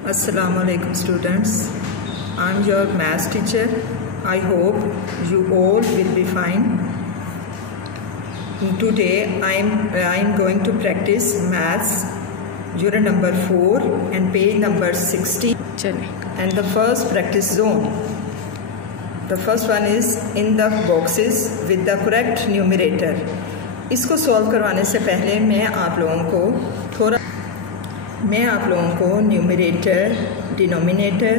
Assalamualaikum students. I'm your maths teacher. I hope you all will be fine. Today I'm going to practice maths unit number 4 and page number 60 and the first practice zone. The first one is in the boxes with the correct numerator. इसको solve करवाने से पहले मैं आप लोगों को numerator, denominator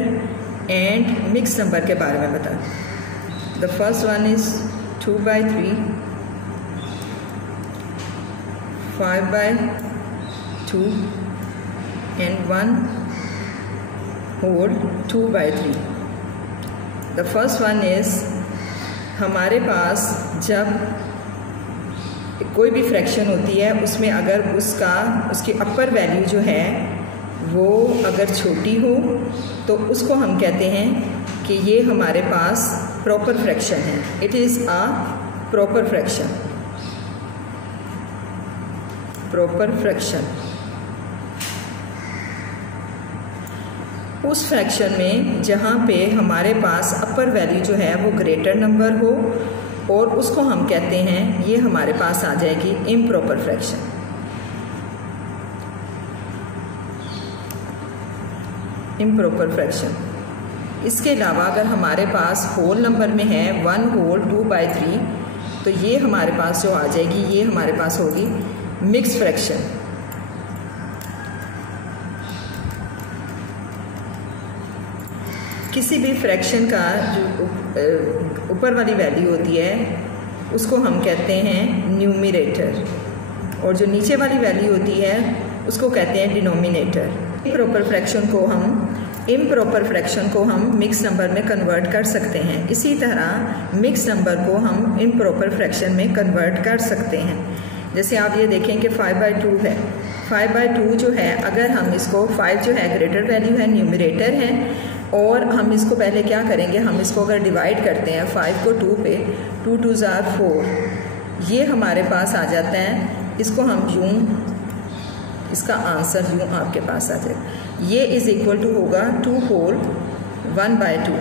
and mix number के बारे में बता दूँ। The first one is 2/3, 5/2 and 1 whole 2/3। The first one is हमारे पास जब कोई भी फ्रैक्शन होती है उसमें अगर उसकी अपर वैल्यू जो है वो अगर छोटी हो तो उसको हम कहते हैं कि ये हमारे पास प्रॉपर फ्रैक्शन है। It is a proper fraction. Proper fraction उस फ्रैक्शन में जहाँ पे हमारे पास अपर वैल्यू जो है वो ग्रेटर नंबर हो और उसको हम कहते हैं, ये हमारे पास आ जाएगी इम्प्रॉपर फ्रैक्शन। Improper fraction. इसके अलावा अगर हमारे पास होल नंबर में है 1 होल 2/3 तो ये हमारे पास जो आ जाएगी ये हमारे पास होगी मिक्स फ्रैक्शन। किसी भी फ्रैक्शन का जो ऊपर वाली वैल्यू होती है उसको हम कहते हैं न्यूमरेटर और जो नीचे वाली वैल्यू होती है उसको कहते हैं डिनोमिनेटर। इम्प्रॉपर फ्रैक्शन को हम मिक्स नंबर में कन्वर्ट कर सकते हैं। इसी तरह मिक्स नंबर को हम इम्प्रॉपर फ्रैक्शन में कन्वर्ट कर सकते हैं। जैसे आप ये देखें कि 5/2 है। 5/2 जो है अगर हम इसको 5 जो है ग्रेटर वैल्यू है, न्यूमरेटर है, और हम इसको पहले क्या करेंगे, हम इसको अगर डिवाइड करते हैं 5 को 2 पे, 2 2s are 4, ये हमारे पास आ जाता है। इसको हम यूँ, इसका आंसर यूँ आपके पास आ जाए। ये इज इक्वल टू होगा 2 होल 1/2।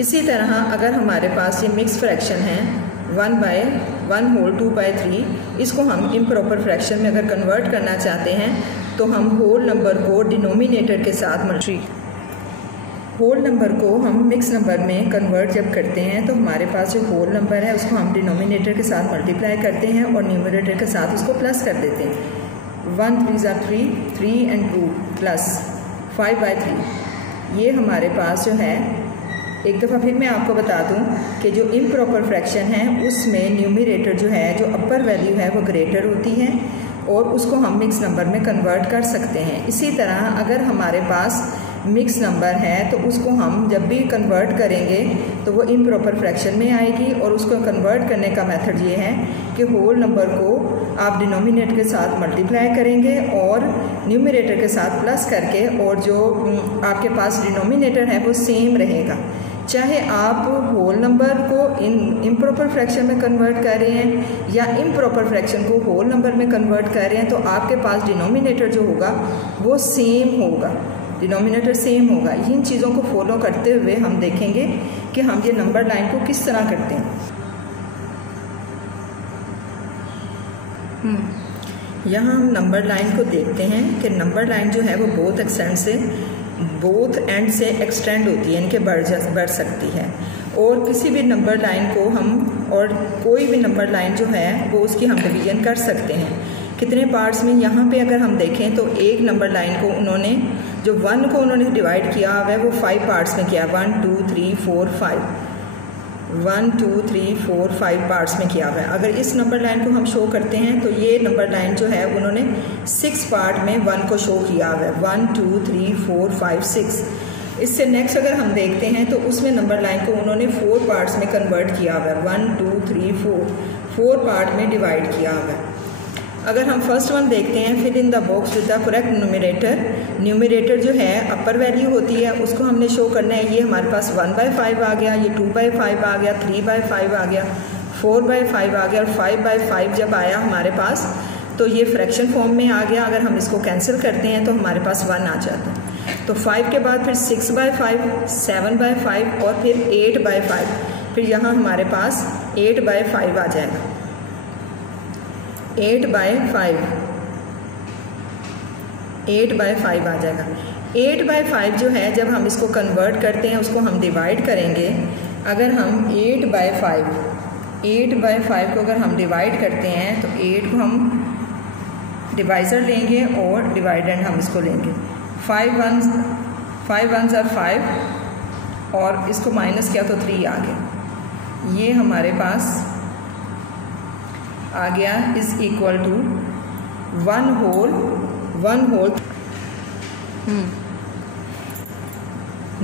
इसी तरह अगर हमारे पास ये मिक्स फ्रैक्शन है 1 होल 2/3, इसको हम इम्प्रॉपर फ्रैक्शन में अगर कन्वर्ट करना चाहते हैं तो हम होल नंबर को डिनोमिनेटर के साथ होल नंबर को हम मिक्स नंबर में कन्वर्ट जब करते हैं तो हमारे पास जो होल नंबर है उसको हम डिनोमिनेटर के साथ मल्टीप्लाई करते हैं और न्यूमरेटर के साथ उसको प्लस कर देते हैं। 1 3s are 3 and 2 प्लस 5/3। ये हमारे पास जो है, एक दफ़ा फिर मैं आपको बता दूं कि जो इम्प्रॉपर फ्रैक्शन है उसमें न्यूमरेटर जो है, जो अपर वैल्यू है वो ग्रेटर होती है और उसको हम मिक्स नंबर में कन्वर्ट कर सकते हैं। इसी तरह अगर हमारे पास मिक्स नंबर है तो उसको हम जब भी कन्वर्ट करेंगे तो वो इम्प्रॉपर फ्रैक्शन में आएगी और उसको कन्वर्ट करने का मेथड ये है कि होल नंबर को आप डिनोमिनेटर के साथ मल्टीप्लाई करेंगे और न्यूमरेटर के साथ प्लस करके, और जो आपके पास डिनोमिनेटर है वो सेम रहेगा। चाहे आप होल नंबर को इम्प्रॉपर फ्रैक्शन में कन्वर्ट कर रहे हैं या इम्प्रॉपर फ्रैक्शन को होल नंबर में कन्वर्ट कर रहे हैं तो आपके पास डिनोमिनेटर जो होगा वो सेम होगा, डिनोमिनेटर सेम होगा। इन चीज़ों को फॉलो करते हुए हम देखेंगे कि हम ये नंबर लाइन को किस तरह करते हैं। यहाँ हम नंबर लाइन को देखते हैं कि नंबर लाइन जो है वो बोथ एंड से एक्सटेंड होती है, इनके बढ़ सकती है। और किसी भी नंबर लाइन को हम, और कोई भी नंबर लाइन जो है वो उसकी हम डिवीजन कर सकते हैं। कितने पार्ट्स में, यहाँ पे अगर हम देखें तो एक नंबर लाइन को उन्होंने, जो 1 को उन्होंने डिवाइड किया हुआ है वो 5 पार्ट्स में किया, 1 2 3 4 5, 1 2 3 4 5 पार्ट्स में किया हुआ है। अगर इस नंबर लाइन को हम शो करते हैं तो ये नंबर लाइन जो है उन्होंने 6 पार्ट में 1 को शो किया हुआ है, 1 2 3 4 5 6। इससे नेक्स्ट अगर हम देखते हैं तो उसमें नंबर लाइन को उन्होंने 4 पार्ट्स में कन्वर्ट किया हुआ है, 1 2 3 4 पार्ट में डिवाइड किया हुआ है। अगर हम फर्स्ट वन देखते हैं, fill in the box with the correct numerator. Numerator जो है अपर वैल्यू होती है उसको हमने शो करना है। ये हमारे पास 1/5 आ गया, ये 2/5 आ गया, 3/5 आ गया, 4/5 आ गया और 5/5 जब आया हमारे पास तो ये फ्रैक्शन फॉर्म में आ गया। अगर हम इसको कैंसिल करते हैं तो हमारे पास 1 आ जाता है। तो 5 के बाद फिर 6/5, 7/5 और फिर 8/5। फिर यहाँ हमारे पास 8/5 आ जाएगा। 8/5 आ जाएगा। 8/5 जो है जब हम इसको कन्वर्ट करते हैं उसको हम डिवाइड करेंगे। अगर हम 8/5 को अगर हम डिवाइड करते हैं तो 8 को हम डिवाइज़र लेंगे और डिवाइडेंड हम इसको लेंगे। 5 ones are 5 और इसको माइनस किया तो 3 आ गया। ये हमारे पास आ गया is equal to 1 whole.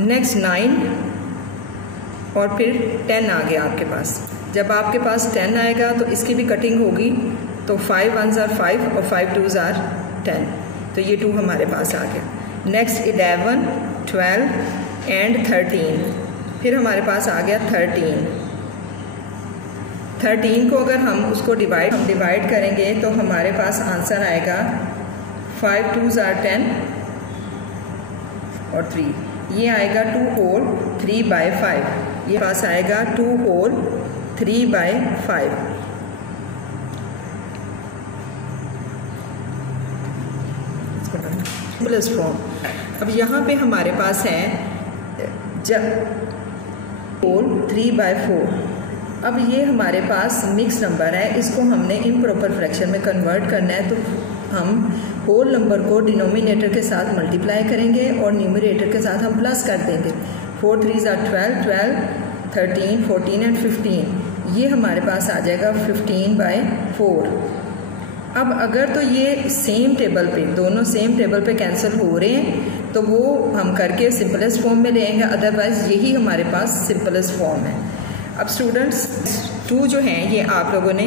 Next 9 और फिर 10 आ गया आपके पास। जब आपके पास 10 आएगा तो इसकी भी कटिंग होगी। तो 5 ones are 5 और 5 twos are 10। तो ये 2 हमारे पास आ गया। Next 11, 12 and 13। फिर हमारे पास आ गया 13 को अगर हम उसको डिवाइड करेंगे तो हमारे पास आंसर आएगा 5 twos are 10 और 3। ये आएगा 2 होल 3/5। ये पास आएगा 2 होल 3/5। Plus form. अब यहाँ पे हमारे पास है जब होल 3/4। अब ये हमारे पास मिक्स नंबर है, इसको हमने इम्प्रॉपर फ्रैक्शन में कन्वर्ट करना है। तो हम होल नंबर को डिनोमिनेटर के साथ मल्टीप्लाई करेंगे और न्यूमरेटर के साथ हम प्लस कर देंगे। 4 3s are 12, 12, 13, 14 एंड 15। ये हमारे पास आ जाएगा 15/4। अब अगर तो ये सेम टेबल पे, दोनों सेम टेबल पे कैंसिल हो रहे हैं तो वो हम करके सिंपलेस्ट फॉर्म में लेंगे, अदरवाइज यही हमारे पास सिंपलेस्ट फॉर्म है। अब स्टूडेंट्स 2 जो हैं ये आप लोगों ने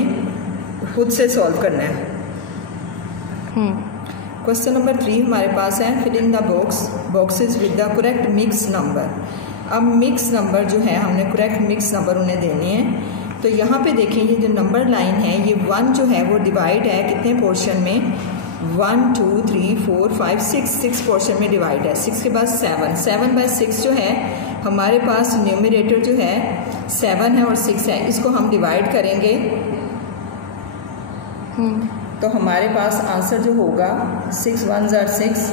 खुद से सॉल्व करना है। क्वेश्चन नंबर 3 हमारे पास है fill in the boxes with the correct mix number. अब मिक्स नंबर जो है हमने करेक्ट मिक्स नंबर उन्हें देने हैं। तो यहाँ पे देखिए ये जो नंबर लाइन है ये 1 जो है वो डिवाइड है कितने पोर्शन में, 1 2 3 4 5 6 पोर्शन में डिवाइड है। 6 के बाद 7/6 जो है हमारे पास न्यूमरेटर जो है 7 है और 6 है। इसको हम डिवाइड करेंगे तो हमारे पास आंसर जो होगा 6 ones are 6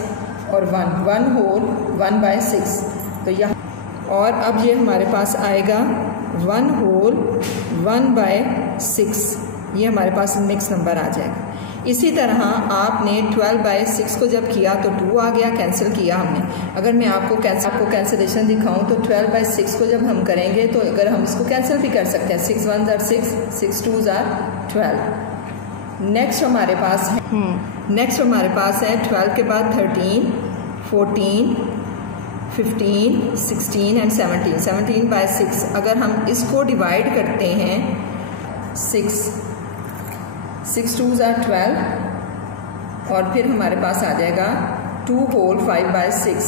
और 1 होल 1/6। तो यहाँ और अब ये हमारे पास आएगा 1 होल 1/6। ये हमारे पास मिक्स नंबर आ जाएगा। इसी तरह आपने 12/6 को जब किया तो 2 आ गया, कैंसिल किया हमने। अगर मैं आपको कैंसिलेशन दिखाऊं तो 12/6 को जब हम करेंगे तो अगर हम इसको कैंसिल भी कर सकते हैं। 6 ones are 6, 6 twos are 12। Next हमारे पास है 12 के बाद 13, 14, 15, 16 एंड 17। 17/6 अगर हम इसको डिवाइड करते हैं 6 twos are 12 और फिर हमारे पास आ जाएगा 2 होल 5/6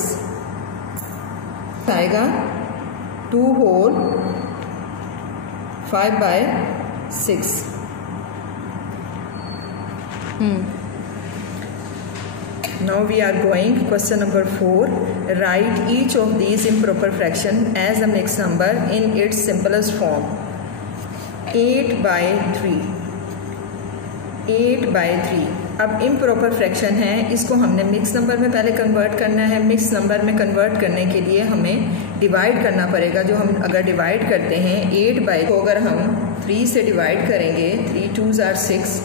आएगा 2 whole 5/6। Now we are going question number 4. Write each of these improper fraction as a mixed number in its simplest form. 8/3। अब इम्प्रॉपर फ्रैक्शन है, इसको हमने मिक्स नंबर में पहले कन्वर्ट करना है। मिक्स नंबर में कन्वर्ट करने के लिए हमें डिवाइड करना पड़ेगा। जो हम अगर डिवाइड करते हैं 8 को अगर हम 3 से डिवाइड करेंगे 3 twos are 6,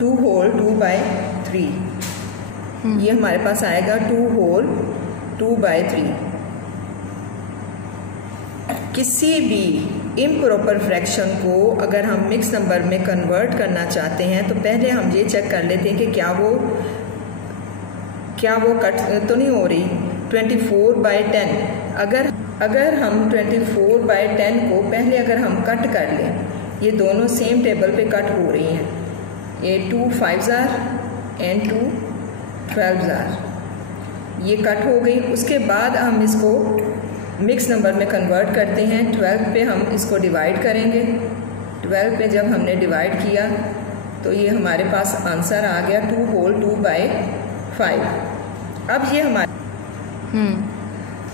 2 होल 2/3। ये हमारे पास आएगा 2 होल 2/3। किसी भी इम्प्रॉपर फ्रैक्शन को अगर हम मिक्स नंबर में कन्वर्ट करना चाहते हैं तो पहले हम ये चेक कर लेते हैं कि क्या वो कट तो नहीं हो रही। 24/10 अगर हम 24/10 को पहले अगर हम कट कर लें, ये दोनों सेम टेबल पे कट हो रही हैं। ये 2 5s are and 2 12s are, ये कट हो गई। उसके बाद हम इसको मिक्स नंबर में कन्वर्ट करते हैं। 12 पे हम इसको डिवाइड करेंगे 12 पे जब हमने डिवाइड किया तो ये हमारे पास आंसर आ गया 2 होल 2/5। अब ये हमारे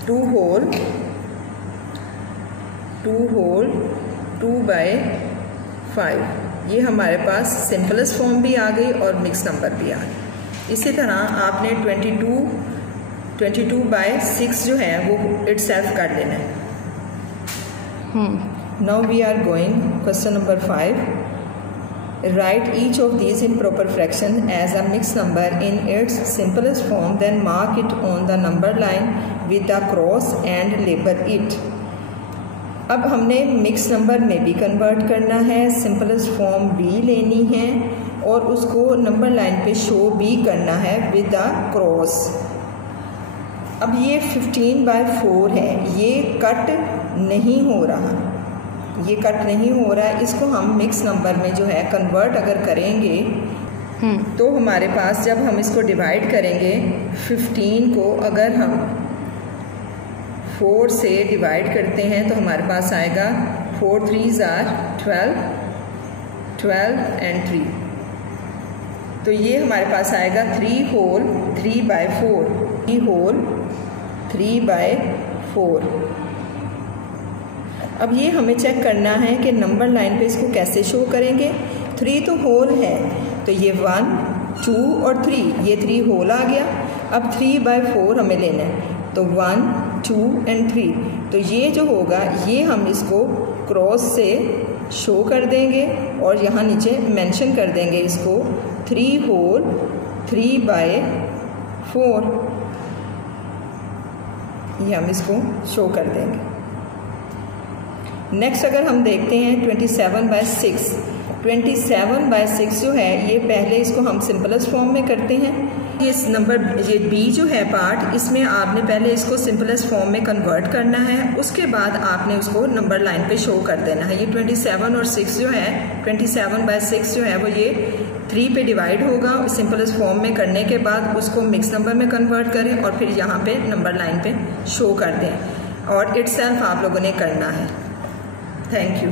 2 होल 2/5 ये हमारे पास सिंपलेस्ट फॉर्म भी आ गई और मिक्स नंबर भी आ गई। इसी तरह आपने 22/6 जो है वो इटसेल्फ कर लेना है। Now we are going question number 5। Write each of these in proper fraction as a mixed number in its simplest form, then mark it on the number line with a cross and label it. अब हमने mix number में भी convert करना है, simplest form भी लेनी है और उसको नंबर लाइन पे शो भी करना है विद अ क्रॉस। अब ये 15/4 है, ये कट नहीं हो रहा, ये कट नहीं हो रहा है। इसको हम मिक्स नंबर में जो है कन्वर्ट अगर करेंगे तो हमारे पास जब हम इसको डिवाइड करेंगे 15 को अगर हम 4 से डिवाइड करते हैं तो हमारे पास आएगा 4 3s are 12 and 3। तो ये हमारे पास आएगा 3 होल 3/4 3 होल 3/4। अब ये हमें चेक करना है कि नंबर लाइन पे इसको कैसे शो करेंगे। 3 तो होल है तो ये 1 2 और 3 ये 3 होल आ गया। अब 3/4 हमें लेना है तो 1 2 and 3 तो ये जो होगा ये हम इसको क्रॉस से शो कर देंगे और यहाँ नीचे मेंशन कर देंगे इसको 3 होल 3/4 ये हम इसको शो कर देंगे। नेक्स्ट अगर हम देखते हैं 27/6 27/6 जो है ये पहले इसको हम सिंपलेस्ट फॉर्म में करते हैं। इस नंबर ये बी जो है पार्ट इसमें आपने पहले इसको सिंपलेस्ट फॉर्म में कन्वर्ट करना है, उसके बाद आपने उसको नंबर लाइन पे शो कर देना है। ये 27 और 6 जो है 27/6 जो है वो ये 3 पे डिवाइड होगा। सिंपलेस्ट फॉर्म में करने के बाद उसको मिक्स नंबर में कन्वर्ट करें और फिर यहाँ पे नंबर लाइन पे शो कर दें और इटसेल्फ आप लोगों ने करना है। Thank you.